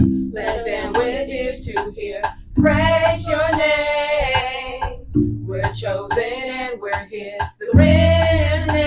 Let them with ears to hear praise your name. We're chosen and we're his, the remnant.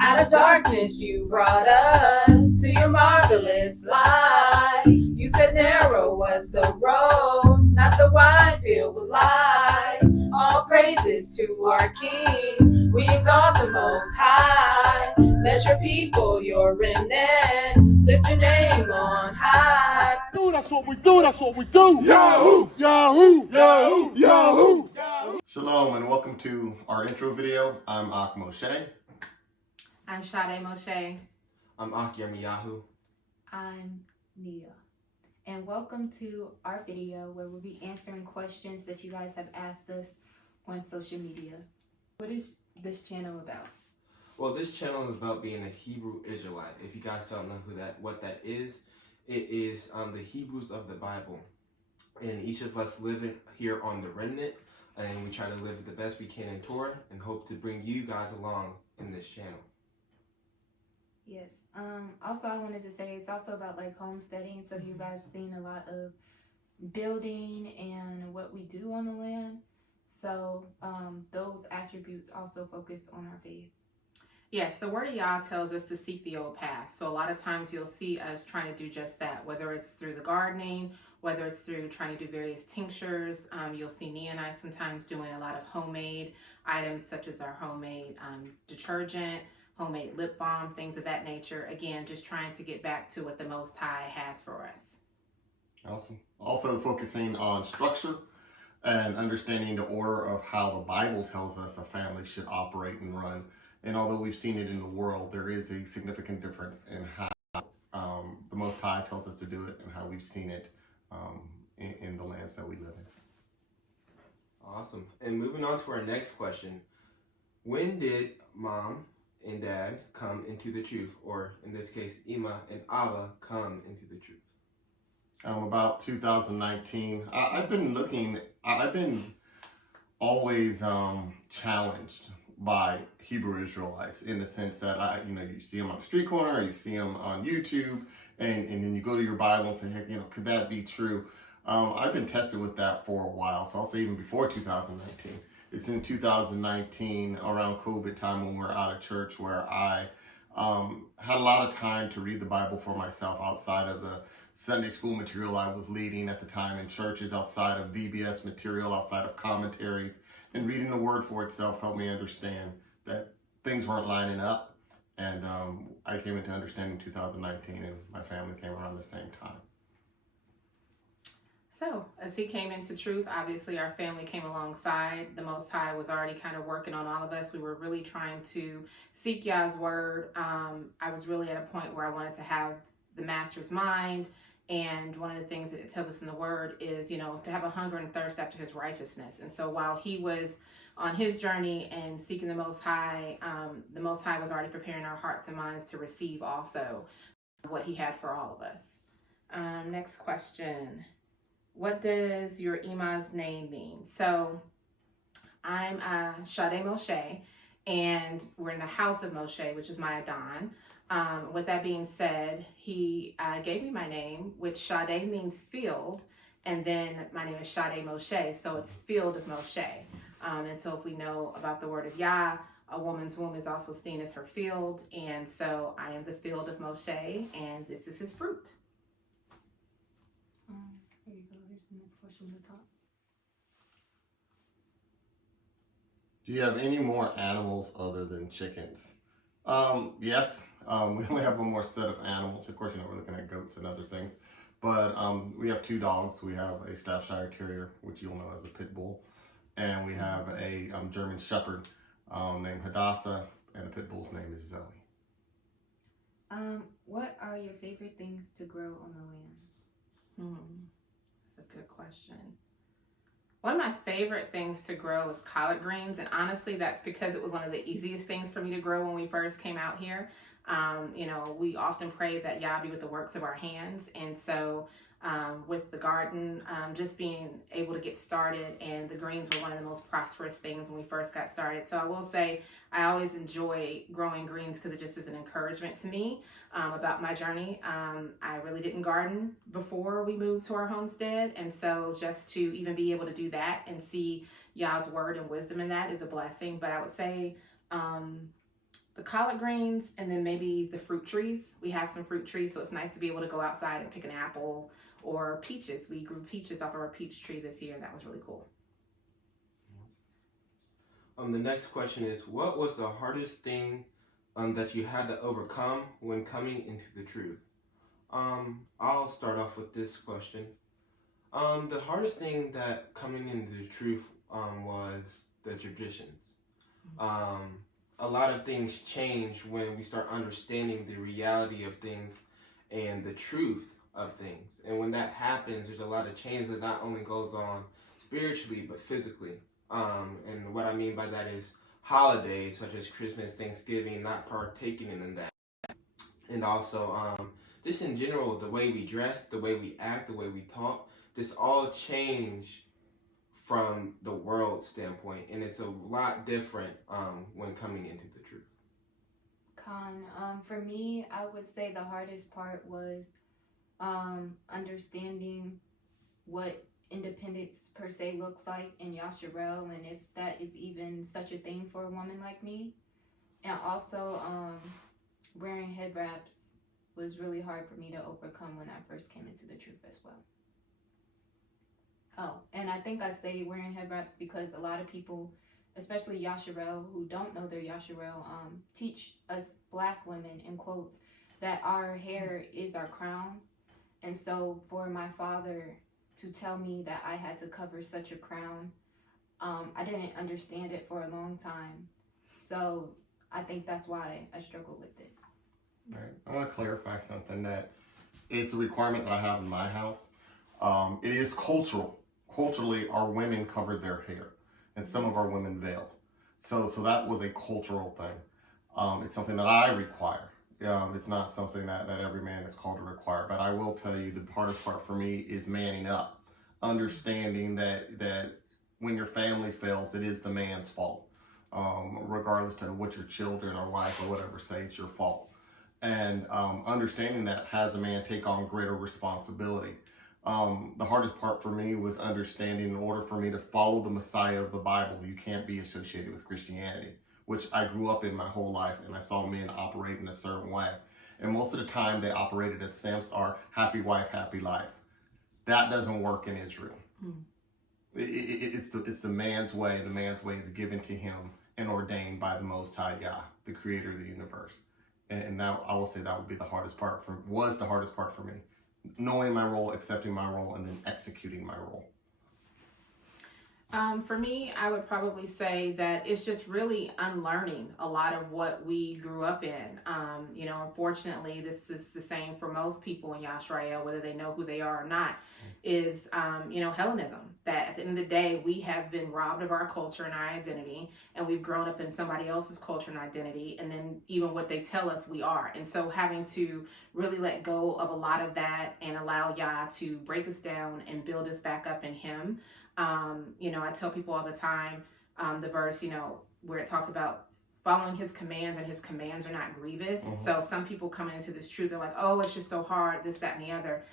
Out of darkness you brought us to your marvelous light. You said narrow was the road, not the wide filled with lies. All praises to our King, we exalt the Most High. Let your people, your remnant, lift your name on high. That's what we do, that's what we do. Yahoo! Yahoo! Yahoo! Yahoo! Shalom and welcome to our intro video. I'm Ak Moshe. I'm Sade Moshe. I'm Ak Yirmiyahu. I'm Nia. And welcome to our video where we'll be answering questions that you guys have asked us on social media. What is this channel about? Well, this channel is about being a Hebrew Israelite. If you guys don't know what that is, it is the Hebrews of the Bible. And each of us live here on the remnant, and we try to live the best we can in Torah and hope to bring you guys along in this channel. Yes. Also, I wanted to say it's also about like homesteading. So you guys seen a lot of building and what we do on the land. So those attributes also focus on our faith. Yes, the word of Yah tells us to seek the old path. So a lot of times you'll see us trying to do just that, whether it's through the gardening, whether it's through trying to do various tinctures. You'll see Nia and I sometimes doing a lot of homemade items such as our homemade detergent, homemade lip balm, things of that nature. Again, just trying to get back to what the Most High has for us. Awesome. Also focusing on structure and understanding the order of how the Bible tells us a family should operate and run. And although we've seen it in the world, there is a significant difference in how the Most High tells us to do it and how we've seen it in the lands that we live in. Awesome. And moving on to our next question. When did Mom and Dad come into the truth? Or in this case, Ima and Abba come into the truth? About 2019. I've been always challenged by Hebrew Israelites in the sense that you see them on the street corner, or you see them on YouTube, and then you go to your Bible and say, hey, could that be true? I've been tested with that for a while, so I'll say even before 2019. It's in 2019, around COVID time, when we're out of church, where I had a lot of time to read the Bible for myself outside of the Sunday school material I was leading at the time in churches, outside of VBS material, outside of commentaries, and reading the word for itself helped me understand that things weren't lining up. And I came into understanding in 2019, and my family came around the same time. So, as he came into truth, obviously our family came alongside. The Most High was already kind of working on all of us. We were really trying to seek Yah's word. I was really at a point where I wanted to have the Master's mind. And one of the things that it tells us in the word is, to have a hunger and thirst after his righteousness. And so while he was on his journey and seeking the Most High was already preparing our hearts and minds to receive also what he had for all of us. Next question. What does your Ima's name mean? So I'm Sade Moshe, and we're in the house of Moshe, which is my Adon. With that being said, he gave me my name, which Sade means field, and then my name is Sade Moshe, so it's field of Moshe. And so if we know about the word of Yah, a woman's womb is also seen as her field, and so I am the field of Moshe, and this is his fruit. Here you go. Here's the next question at the top. Do you have any more animals other than chickens? Yes. We only have one more set of animals. Of course, we're looking at goats and other things. But we have two dogs. We have a Staffordshire Terrier, which you'll know as a pit bull. And we have a German Shepherd named Hadassah, and the pit bull's name is Zoe. What are your favorite things to grow on the land? That's a good question. One of my favorite things to grow is collard greens, and honestly that's because it was one of the easiest things for me to grow when we first came out here. We often pray that Yah be with the works of our hands. And so with the garden, just being able to get started, and the greens were one of the most prosperous things when we first got started. So I will say I always enjoy growing greens because it just is an encouragement to me about my journey. I really didn't garden before we moved to our homestead, and so just to even be able to do that and see Yah's word and wisdom in that is a blessing. But I would say the collard greens, and then maybe the fruit trees. We have some fruit trees, so it's nice to be able to go outside and pick an apple, or peaches. We grew peaches off of our peach tree this year, and that was really cool. The next question is, what was the hardest thing that you had to overcome when coming into the truth? I'll start off with this question. The hardest thing that coming into the truth was the traditions. A lot of things change when we start understanding the reality of things and the truth of things. And when that happens, there's a lot of change that not only goes on spiritually, but physically. And what I mean by that is holidays such as Christmas, Thanksgiving, not partaking in that. And also, just in general, the way we dress, the way we act, the way we talk, this all change from the world standpoint, and it's a lot different when coming into the truth. For me, I would say the hardest part was understanding what independence per se looks like in Yasharel, and if that is even such a thing for a woman like me. And also wearing head wraps was really hard for me to overcome when I first came into the truth as well. Oh, and I think I say wearing head wraps because a lot of people, especially Yasharel, who don't know their Yasharel, teach us black women, in quotes, that our hair is our crown. And so for my father to tell me that I had to cover such a crown, I didn't understand it for a long time. So I think that's why I struggle with it. Right. I want to clarify something, that it's a requirement that I have in my house. It is cultural. Culturally, our women covered their hair, and some of our women veiled. So that was a cultural thing. It's something that I require. It's not something that every man is called to require. But I will tell you, the hardest part for me is manning up, understanding that when your family fails, it is the man's fault, regardless of what your children or wife or whatever say, it's your fault. And understanding that has a man take on greater responsibility. The hardest part for me was understanding, in order for me to follow the Messiah of the Bible, you can't be associated with Christianity, which I grew up in my whole life, and I saw men operate in a certain way. And most of the time they operated as Samsar, happy wife, happy life. That doesn't work in Israel. It's the man's way. The man's way is given to him and ordained by the Most High Yah, the creator of the universe. And now I will say that would be the hardest part for me. Knowing my role, accepting my role, and then executing my role. For me, I would probably say that it's just really unlearning a lot of what we grew up in. Unfortunately, this is the same for most people in Yasharel, whether they know who they are or not, is, Hellenism. That at the end of the day, we have been robbed of our culture and our identity, and we've grown up in somebody else's culture and identity, and then even what they tell us we are. And so having to really let go of a lot of that and allow Yah to break us down and build us back up in Him. I tell people all the time, the verse, where it talks about following His commands, and His commands are not grievous. Mm-hmm. So some people coming into this truth are like, oh, it's just so hard, this, that, and the other.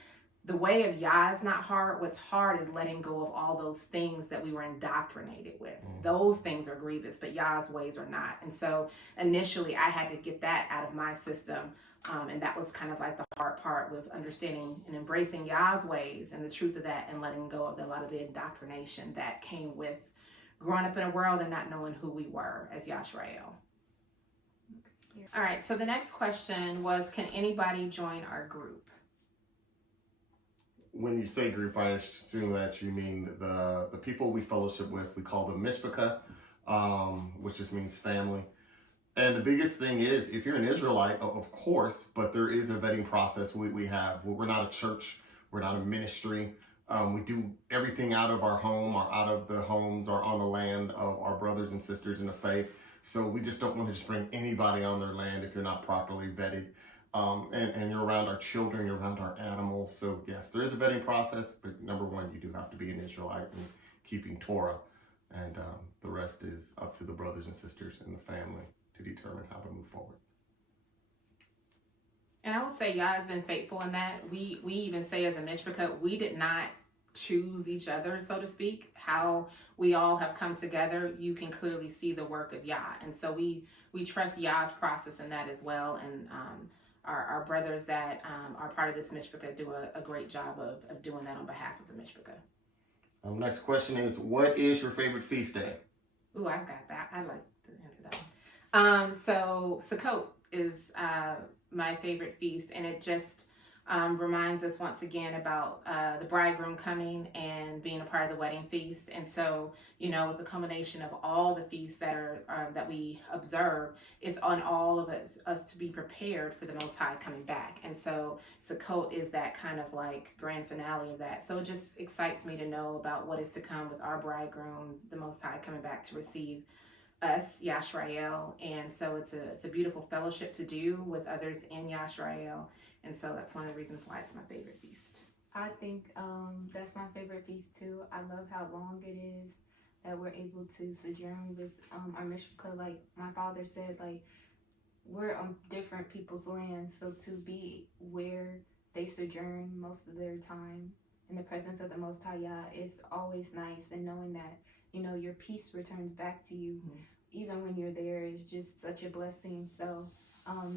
The way of Yah is not hard. What's hard is letting go of all those things that we were indoctrinated with. Mm-hmm. Those things are grievous, but Yah's ways are not. And so initially I had to get that out of my system. And that was kind of like the hard part, with understanding and embracing Yah's ways and the truth of that, and letting go of a lot of the indoctrination that came with growing up in a world and not knowing who we were as Yasharel. All right, so the next question was, can anybody join our group? When you say group, I assume that you mean the people we fellowship with. We call them mishpachah, which just means family. And the biggest thing is, if you're an Israelite, of course, but there is a vetting process we have. We're not a church. We're not a ministry. We do everything out of our home, or out of the homes, or on the land of our brothers and sisters in the faith. So we just don't want to just bring anybody on their land if you're not properly vetted. And you're around our children, you're around our animals. So yes, there is a vetting process, but number one, you do have to be an Israelite and keeping Torah. And the rest is up to the brothers and sisters in the family to determine how to move forward. And I would say Yah has been faithful in that. We even say as a mishpachah, we did not choose each other, so to speak. How we all have come together, you can clearly see the work of Yah. And so we trust Yah's process in that as well. And our brothers that are part of this mishpachah do a great job of doing that on behalf of the mishpachah. Next question is, what is your favorite feast day? Ooh, I've got that. I like to answer that one. So Sukkot is my favorite feast, and it just reminds us once again about the bridegroom coming and being a part of the wedding feast. And so, with the culmination of all the feasts that are that we observe, it's on all of us to be prepared for the Most High coming back. And so Sukkot is that kind of like grand finale of that. So it just excites me to know about what is to come with our bridegroom, the Most High, coming back to receive us, Yashrael. And so it's a beautiful fellowship to do with others in Yashrael. And so that's one of the reasons why it's my favorite feast. I think that's my favorite feast too. I love how long it is that we're able to sojourn with our mishpachah. Like my father said, like we're on different people's lands, so to be where they sojourn most of their time in the presence of the Most High Yah is always nice. And knowing that your peace returns back to you, even when you're there, is just such a blessing. So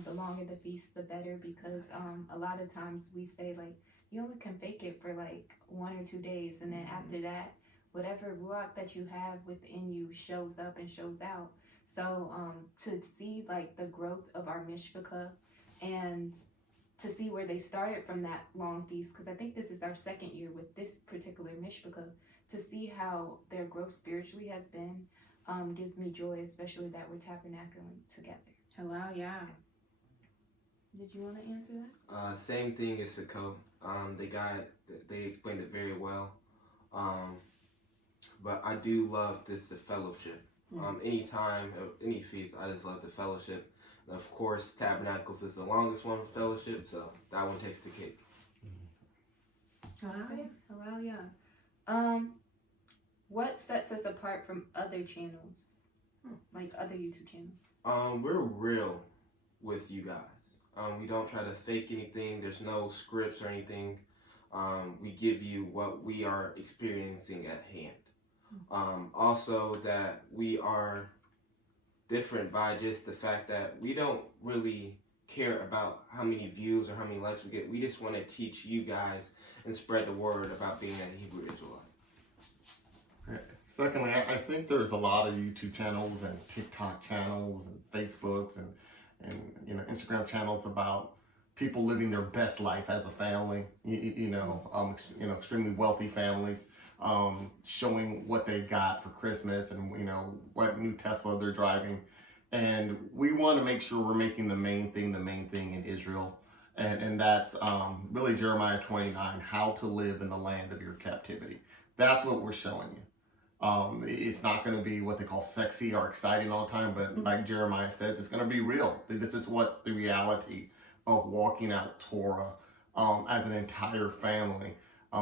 the longer the feast, the better, because a lot of times we say like you only can fake it for like 1 or 2 days, and then after that, whatever ruach that you have within you shows up and shows out. So to see like the growth of our mishpachah and to see where they started from that long feast, because I think this is our second year with this particular mishpachah, to see how their growth spiritually has been gives me joy, especially that we're tabernacling together. Hello, yeah. Did you want to answer that? Same thing as Sukkot. They explained it very well. But I do love the fellowship. Anytime, any feast, I just love the fellowship. And of course, Tabernacles is the longest one for fellowship, so that one takes the cake. Hello, yeah. What sets us apart from other channels, like other YouTube channels? We're real with you guys. We don't try to fake anything. There's no scripts or anything. We give you what we are experiencing at hand. Also, that we are different by just the fact that we don't really care about how many views or how many likes we get. We just want to teach you guys and spread the word about being a Hebrew Israelite. Secondly, I think there's a lot of YouTube channels and TikTok channels and Facebooks and Instagram channels about people living their best life as a family. Extremely wealthy families, showing what they got for Christmas and what new Tesla they're driving. And we want to make sure we're making the main thing in Israel, and that's really Jeremiah 29, how to live in the land of your captivity. That's what we're showing you. It's not going to be what they call sexy or exciting all the time, but like Jeremiah says, it's going to be real. This is what the reality of walking out Torah as an entire family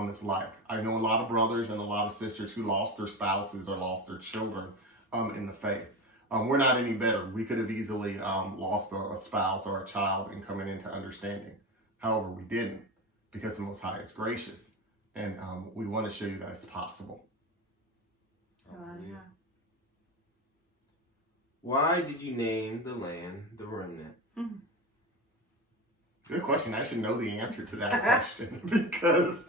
is like. I know a lot of brothers and a lot of sisters who lost their spouses or lost their children in the faith. We're not any better. We could have easily lost a spouse or a child in coming into understanding. However, we didn't, because the Most High is gracious, and we want to show you that it's possible. Yeah. Why did you name the land the remnant? Good question. I should know the answer to that question because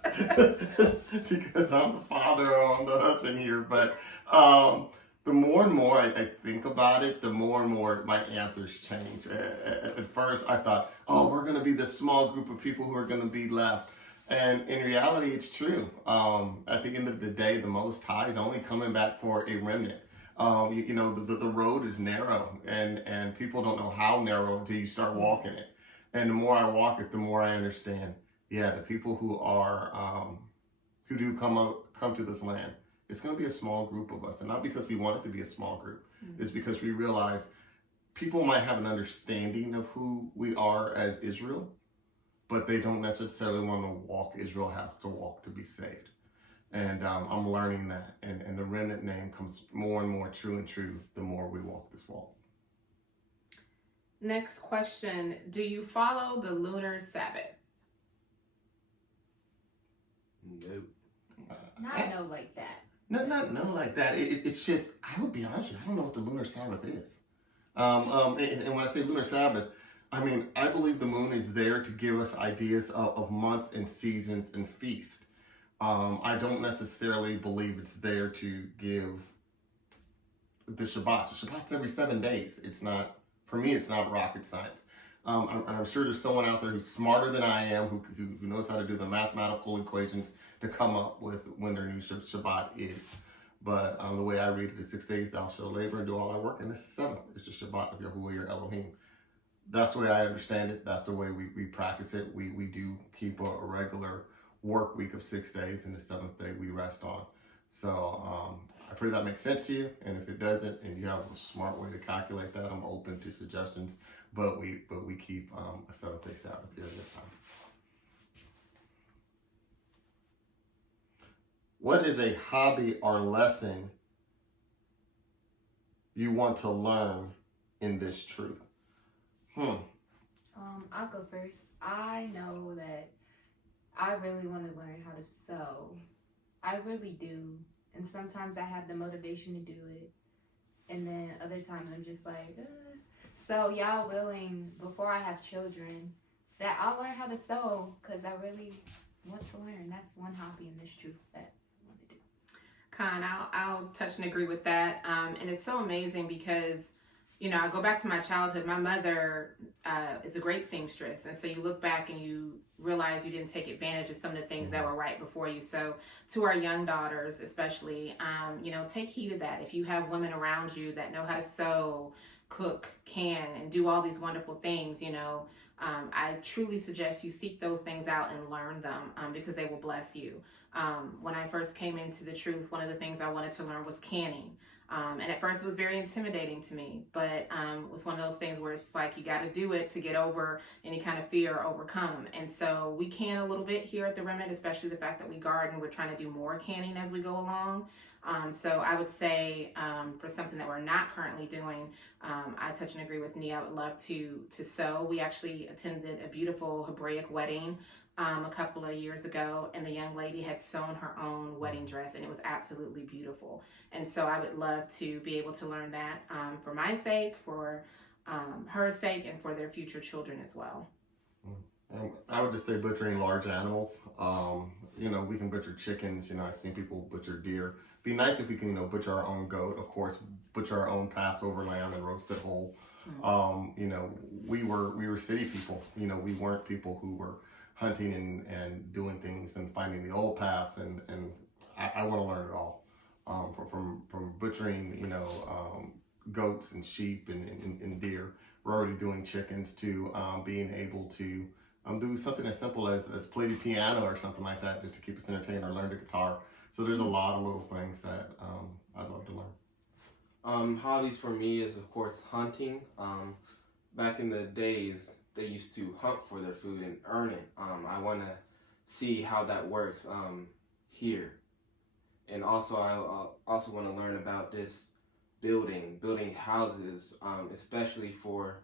I'm the father or I'm the husband here. But the more and more I think about it, the more and more my answers change. At first, I thought, we're going to be this small group of people who are going to be left. And in reality, it's true. At the end of the day, the Most High is only coming back for a remnant. The road is narrow, and people don't know how narrow until you start walking it. And the more I walk it, the more I understand. Yeah, the people who are who do come to this land, it's going to be a small group of us. And not because we want it to be a small group. It's because we realize people might have an understanding of who we are as Israel, but they don't necessarily want to walk Israel has to walk to be saved. And I'm learning that. And the remnant name comes more and more true and true the more we walk this walk. Next question. Do you follow the lunar Sabbath? No. Not no like that. No, like that. It's just, I would be honest with you, I don't know what the lunar Sabbath is. And when I say lunar Sabbath, I mean, I believe the moon is there to give us ideas of months and seasons and feasts. I don't necessarily believe it's there to give the Shabbat. The Shabbat's every 7 days. It's not, for me, it's not rocket science. I'm sure there's someone out there who's smarter than I am, who knows how to do the mathematical equations to come up with when their new Shabbat is. But the way I read it is 6 days thou shalt labor and do all thy work, and the seventh is the Shabbat of Yahuwah your Elohim. That's the way I understand it. That's the way we practice it. We do keep a regular work week of 6 days, and the seventh day we rest on. So I pray that makes sense to you. And if it doesn't, and you have a smart way to calculate that, I'm open to suggestions. But we keep a 7th-day Sabbath here in this house. What is a hobby or lesson you want to learn in this truth? I'll go first. I know that I really want to learn how to sew. I really do. And sometimes I have the motivation to do it. And then other times I'm just like, So y'all willing, before I have children, that I'll learn how to sew because I really want to learn. That's one hobby in this truth that I want to do. Khan, I'll touch and agree with that. And it's so amazing because, you know, I go back to my childhood. My mother is a great seamstress. And so you look back and you realize you didn't take advantage of some of the things that were right before you. So to our young daughters, especially, you know, take heed of that. If you have women around you that know how to sew, cook, can, and do all these wonderful things, you know, I truly suggest you seek those things out and learn them because they will bless you. When I first came into the truth, one of the things I wanted to learn was canning. And at first it was very intimidating to me, but it was one of those things where it's like you got to do it to get over any kind of fear or overcome. And so we can a little bit here at the Remnant, especially the fact that we garden. We're trying to do more canning as we go along. So I would say for something that we're not currently doing, I touch and agree with Nia. I would love to sew. We actually attended a beautiful Hebraic wedding a couple of years ago, and the young lady had sewn her own wedding dress, and it was absolutely beautiful. And so I would love to be able to learn that for my sake, for her sake, and for their future children as well. I would just say butchering large animals. You know, we can butcher chickens. You know, I've seen people butcher deer. Be nice if we can, you know, butcher our own goat. Of course, butcher our own Passover lamb and roast it whole. You know, we were city people. You know, we weren't people who were hunting and doing things and finding the old paths. And I want to learn it all. From butchering, you know, goats and sheep and deer. We're already doing chickens to being able to do something as simple as play the piano or something like that just to keep us entertained, or learn the guitar. So there's a lot of little things that I'd love to learn. Hobbies for me is, of course, hunting. Back in the days, they used to hunt for their food and earn it. I want to see how that works here. And also, I also want to learn about this building houses, especially for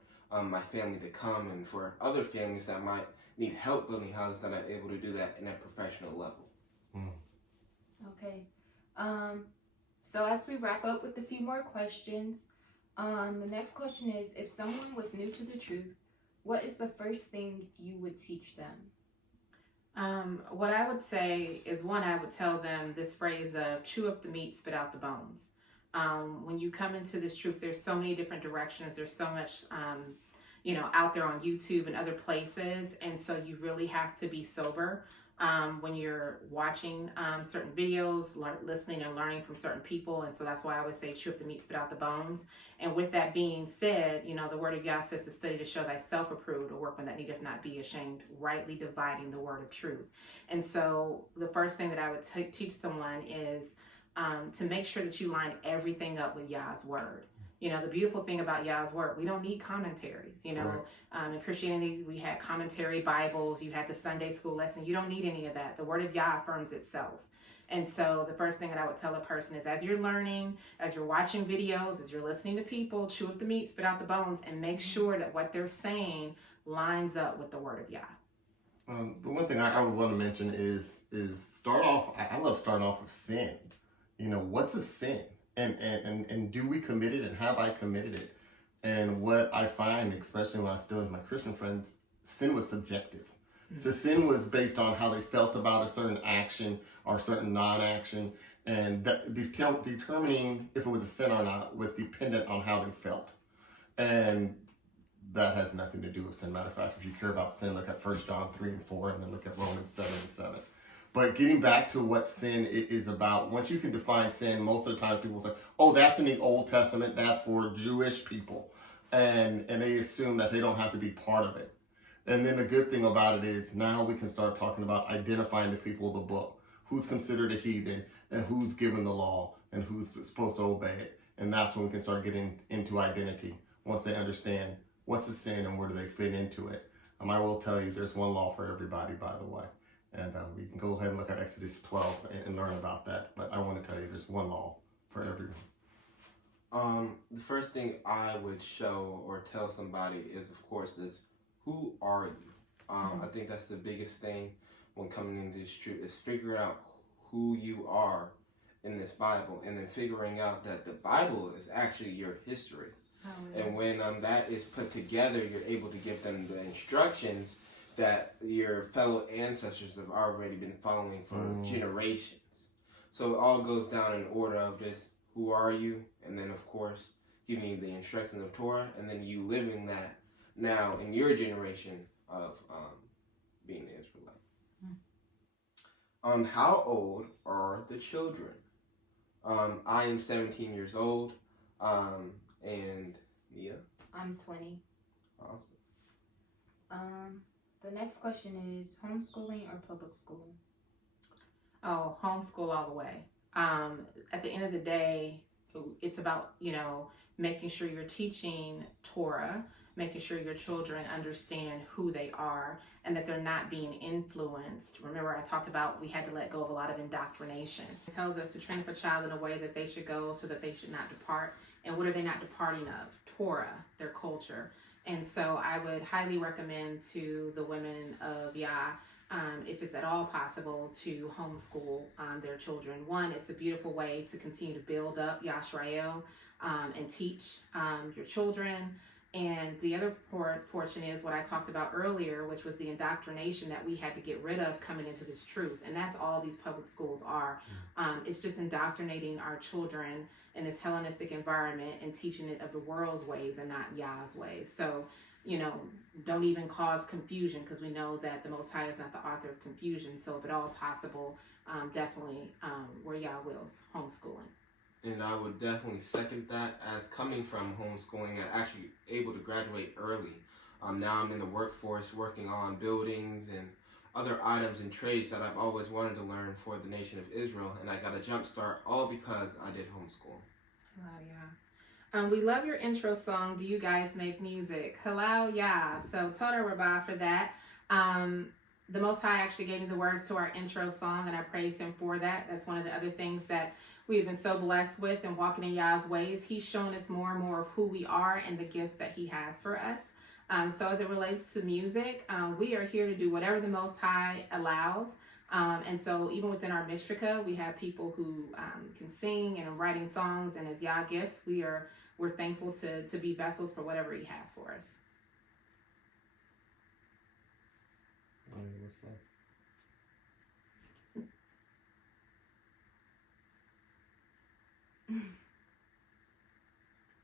my family to come, and for other families that might need help building houses that are able to do that in a professional level. Okay. So as we wrap up with a few more questions, the next question is, if someone was new to the truth, what is the first thing you would teach them? What I would say is, one, I would tell them this phrase of chew up the meat, spit out the bones. When you come into this truth, there's so many different directions. There's so much, you know, out there on YouTube and other places. And so you really have to be sober when you're watching certain videos, listening and learning from certain people. And so that's why I would say chew up the meat, spit out the bones. And with that being said, you know, the word of Yah says to study to show thyself approved, a workman that needeth not be ashamed, rightly dividing the word of truth. And so the first thing that I would teach someone is to make sure that you line everything up with Yah's word. You know, the beautiful thing about Yah's word, we don't need commentaries. You know, in Christianity, we had commentary Bibles, you had the Sunday school lesson. You don't need any of that. The word of Yah affirms itself. And so the first thing that I would tell a person is, as you're learning, as you're watching videos, as you're listening to people, chew up the meat, spit out the bones, and make sure that what they're saying lines up with the word of Yah. The one thing I would want to mention is start off. I love starting off with sin. You know, what's a sin, and do we commit it, and have I committed it? And what I find, especially when I was still with my Christian friends, sin was subjective. So sin was based on how they felt about a certain action or a certain non-action, and that determining if it was a sin or not was dependent on how they felt. And that has nothing to do with sin. Matter of fact, if you care about sin, look at 1 John 3 and 4, and then look at Romans 7 and 7. But getting back to what sin is about, once you can define sin, most of the time people say, oh, that's in the Old Testament, that's for Jewish people. And they assume that they don't have to be part of it. And then the good thing about it is now we can start talking about identifying the people of the book, who's considered a heathen, and who's given the law, and who's supposed to obey it. And that's when we can start getting into identity, once they understand what's a sin and where do they fit into it. I will tell you, there's one law for everybody, by the way. And you can go ahead and look at Exodus 12 and learn about that. But I want to tell you, there's one law for everyone. The first thing I would show or tell somebody is, of course, who are you? I think that's the biggest thing when coming into this truth, is figuring out who you are in this Bible, and then figuring out that the Bible is actually your history. And when that is put together, you're able to give them the instructions that your fellow ancestors have already been following for generations. So it all goes down in order of just who are you, and then of course giving you the instructions of Torah, and then you living that now in your generation of being an Israelite. How old are the children? I am 17 years old, and Nia? I'm 20. Awesome. The next question is homeschooling or public school? Oh, homeschool all the way. At the end of the day, it's about, you know, making sure you're teaching Torah, making sure your children understand who they are and that they're not being influenced. Remember, I talked about we had to let go of a lot of indoctrination. It tells us to train up a child in a way that they should go so that they should not depart. And what are they not departing of? Torah, their culture. And so I would highly recommend to the women of Yah, if it's at all possible, to homeschool their children. One, it's a beautiful way to continue to build up Yashrael and teach your children. And the other portion is what I talked about earlier, which was the indoctrination that we had to get rid of coming into this truth. And that's all these public schools are. It's just indoctrinating our children in this Hellenistic environment and teaching it of the world's ways and not Yah's ways. So, you know, don't even cause confusion, because we know that the Most High is not the author of confusion. So if at all possible, definitely where Yah wills, homeschooling. And I would definitely second that, as coming from homeschooling and actually able to graduate early. Now I'm in the workforce working on buildings and other items and trades that I've always wanted to learn for the nation of Israel, and I got a jump start all because I did homeschool. Wow, yeah. We love your intro song, Do You Guys Make Music? Hello, yeah. So Toda Rabbah for that. The Most High actually gave me the words to our intro song, and I praise him for that. That's one of the other things that we've been so blessed with and walking in Yah's ways. He's shown us more and more of who we are and the gifts that he has for us. So as it relates to music, we are here to do whatever the Most High allows. And so even within our Mishtrika, we have people who can sing and are writing songs, and as Yah gifts, we're thankful to be vessels for whatever he has for us.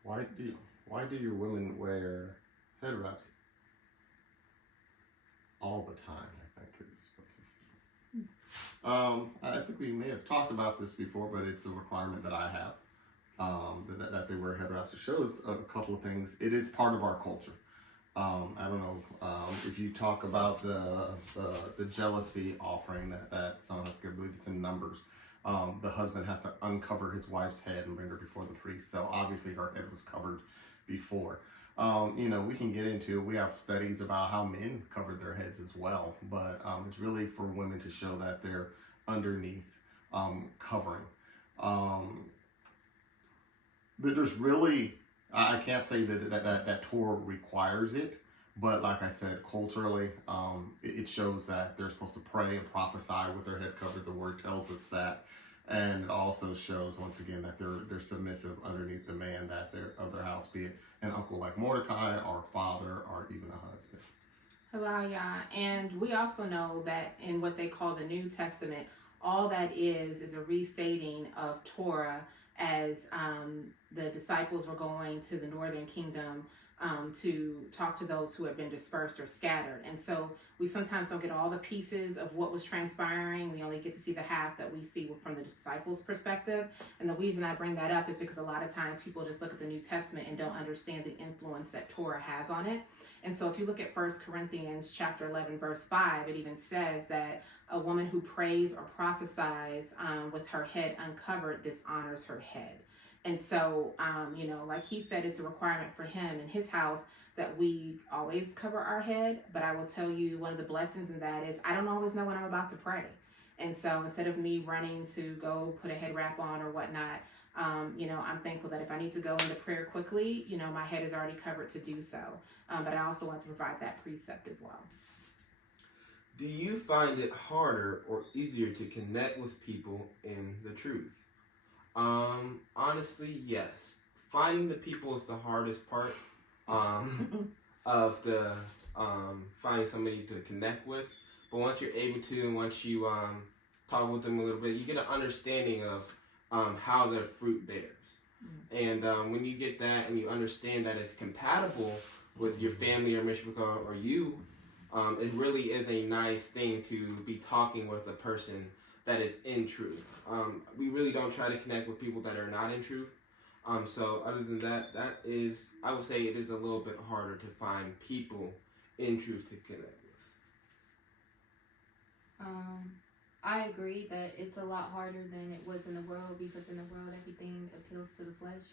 Why do your women wear head wraps all the time? I think is what's this. I think we may have talked about this before, but it's a requirement that I have, that they wear head wraps. It shows a couple of things. It is part of our culture. I don't know if you talk about the jealousy offering that someone has to, I believe it's in Numbers. The husband has to uncover his wife's head and bring her before the priest. So obviously her head was covered before. We can get into, we have studies about how men covered their heads as well, but it's really for women to show that they're underneath covering. There's really, I can't say that Torah requires it, but like I said, culturally, it shows that they're supposed to pray and prophesy with their head covered. The word tells us that. And it also shows, once again, that they're submissive underneath the man that they're of their house, be it an uncle like Mordecai, or a father, or even a husband. Hello, yeah. And we also know that in what they call the New Testament, all that is a restating of Torah as the disciples were going to the northern kingdom to talk to those who have been dispersed or scattered. And so we sometimes don't get all the pieces of what was transpiring. We only get to see the half that we see from the disciples' perspective. And the reason I bring that up is because a lot of times people just look at the New Testament and don't understand the influence that Torah has on it. And so if you look at 1 Corinthians chapter 11, verse 5, it even says that a woman who prays or prophesies with her head uncovered dishonors her head. And so, like he said, it's a requirement for him in his house that we always cover our head. But I will tell you, one of the blessings in that is I don't always know when I'm about to pray. And so instead of me running to go put a head wrap on or whatnot, I'm thankful that if I need to go into prayer quickly, my head is already covered to do so. But I also want to provide that precept as well. Do you find it harder or easier to connect with people in the truth? Honestly, yes. Finding the people is the hardest part of the finding somebody to connect with. But once you're able to, and once you talk with them a little bit, you get an understanding of how their fruit bears. And when you get that and you understand that it's compatible with your family or mishpachah or you, it really is a nice thing to be talking with a person that is in truth. We really don't try to connect with people that are not in truth. So other than that, I would say it is a little bit harder to find people in truth to connect with. I agree that it's a lot harder than it was in the world, because in the world everything appeals to the flesh.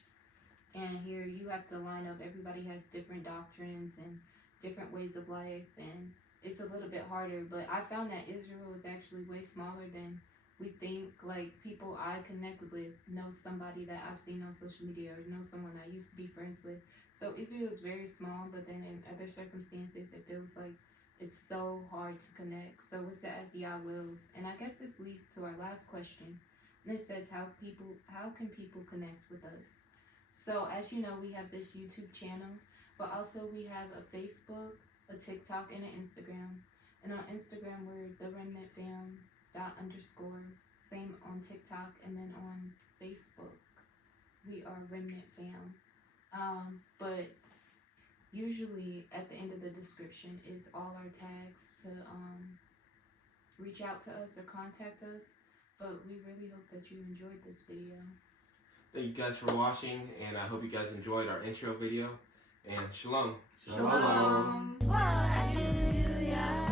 And here you have to line up, everybody has different doctrines and different ways of life, and it's a little bit harder. But I found that Israel is actually way smaller than we think. Like, people I connect with know somebody that I've seen on social media or know someone I used to be friends with. So Israel is very small, but then in other circumstances it feels like it's so hard to connect. So it's as Yah wills. And I guess this leads to our last question. And it says, how can people connect with us? So as you know, we have this YouTube channel, but also we have a Facebook, a TikTok, and an Instagram. And on Instagram, we're @TheRemnantFam_. Same on TikTok, and then on Facebook, we are Remnant Fam. But usually at the end of the description is all our tags to reach out to us or contact us. But we really hope that you enjoyed this video. Thank you guys for watching, and I hope you guys enjoyed our intro video. And shalom. Shalom. Shalom.